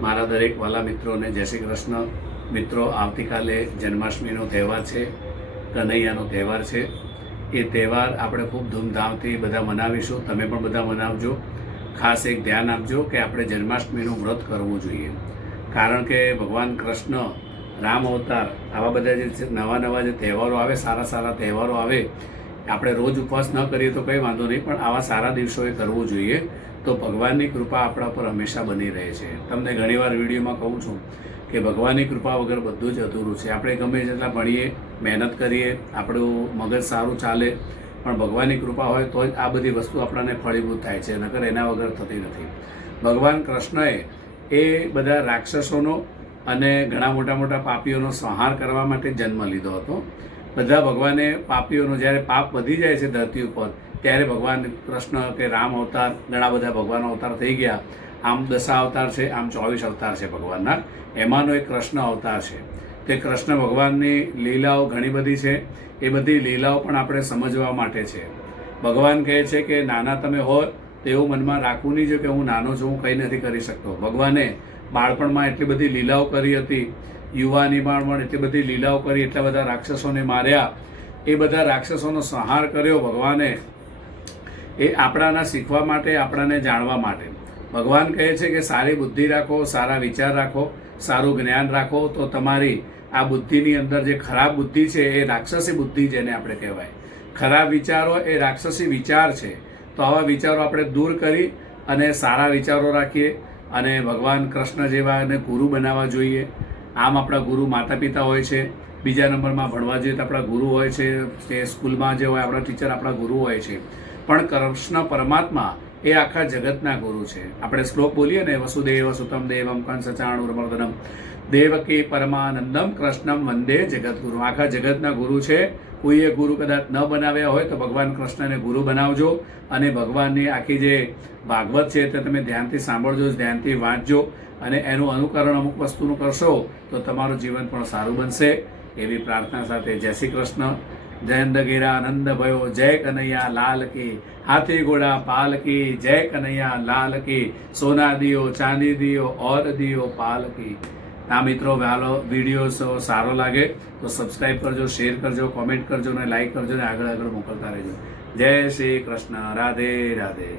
મારા દરેક વાલા મિત્રોને જય શ્રી કૃષ્ણ. મિત્રો, આવતીકાલે જન્માષ્ટમીનો તહેવાર છે, કનૈયાનો તહેવાર છે. એ તહેવાર આપણે ખૂબ ધૂમધામથી બધા મનાવીશું. તમે પણ બધા મનાવજો. ખાસ એક ધ્યાન આપજો કે આપણે જન્માષ્ટમીનું વ્રત કરવું જોઈએ, કારણ કે ભગવાન કૃષ્ણ, રામ અવતાર, આવા બધા જે નવા જે તહેવારો આવે, સારા તહેવારો આવે, આપણે રોજ ઉપવાસ ન કરીએ તો કંઈ વાંધો નહીં, પણ આવા સારા દિવસોએ કરવું જોઈએ. તો ભગવાનની કૃપા આપણા પર હંમેશા બની રહે છે. તમને ઘણીવાર વિડીયોમાં કહું છું કે ભગવાનની કૃપા વગર બધું જ અધૂરું છે. આપણે ગમે જેટલા ભણીએ, મહેનત કરીએ, આપણું મગજ સારું ચાલે, પણ ભગવાનની કૃપા હોય તો જ આ બધી વસ્તુ આપણને ફળીભૂત થાય છે, નકર એના વગર થતી નથી. ભગવાન કૃષ્ણએ એ બધા રાક્ષસોનો અને ઘણા મોટા પાપીઓનો સંહાર કરવા માટે જન્મ લીધો હતો. બધા ભગવાને પાપીઓનો, જ્યારે પાપ વધી જાય છે ધરતી ઉપર, ત્યારે ભગવાન કૃષ્ણ કે રામ અવતાર, ઘણા બધા ભગવાન અવતાર થઈ ગયા. આમ 10 અવતાર છે, આમ 24 અવતાર છે ભગવાનના. એમાંનો એક કૃષ્ણ અવતાર છે. તે કૃષ્ણ ભગવાનની લીલાઓ ઘણી બધી છે. એ બધી લીલાઓ પણ આપણે સમજવા માટે છે. ભગવાન કહે છે કે નાના તમે હોય તો એવું મનમાં રાખવું નહીં જો કે હું નાનો છું, હું કંઈ નથી કરી શકતો. ભગવાને બાળપણમાં એટલી બધી લીલાઓ કરી હતી, યુવાનીમાં પણ એટલી બધી લીલાઓ કરી, એટલા બધા રાક્ષસોને માર્યા. એ બધા રાક્ષસોનો સંહાર કર્યો ભગવાને, એ આપણાના શીખવા માટે, આપણાને જાણવા માટે. ભગવાન કહે છે કે સારી બુદ્ધિ રાખો, સારા વિચાર રાખો, સારું જ્ઞાન રાખો, તો તમારી આ બુદ્ધિની અંદર જે ખરાબ બુદ્ધિ છે એ રાક્ષસી બુદ્ધિ જેને આપણે કહેવાય, ખરાબ વિચારો એ રાક્ષસી વિચાર છે. તો આવા વિચારો આપણે દૂર કરી અને સારા વિચારો રાખીએ અને ભગવાન કૃષ્ણ જેવા એને ગુરુ બનાવવા જોઈએ. આમ આપણા ગુરુ માતા પિતા હોય છે. બીજા નંબરમાં ભણવા જઈએ તો આપણા ગુરુ હોય છે, તે સ્કૂલમાં જે હોય આપણા ટીચર આપણા ગુરુ હોય છે. પણ કૃષ્ણ પરમાત્મા એ આખા જગતના ગુરુ છે. આપણે શ્લોક બોલીએ ને, વસુદેવ સુતમ દેવમ કંસ ચાણૂરમર્દનમ દેવકી પરમાનંદમ કૃષ્ણમ વંદે જગતગુરુ. આખા જગતના ગુરુ છે. કોઈએ ગુરુ કદાચ ન બનાવ્યા હોય તો ભગવાન કૃષ્ણને ગુરુ બનાવજો અને ભગવાનની આખી જે ભાગવત છે તે તમે ધ્યાનથી સાંભળજો, ધ્યાનથી વાંચજો અને એનું અનુકરણ અમુક વસ્તુનું કરશો તો તમારું જીવન પણ સારું બનશે. એવી પ્રાર્થના સાથે જય શ્રી કૃષ્ણ. જય અંદગીરા આનંદ ભયો, જય કનૈયા લાલ કી, હાથી ઘોડા પાલ કી, જય કનૈયા લાલ કી, સોના દિયો ચાંદી દિયો ઓર દિયો પાલ કી. આ મિત્રો, વહેલો વિડીયો સારો લાગે તો સબસ્ક્રાઈબ કરજો, શેર કરજો, કોમેન્ટ કરજો અને લાઈક કરજો અને આગળ મોકલતા રહેજો. જય શ્રી કૃષ્ણ. રાધે રાધે.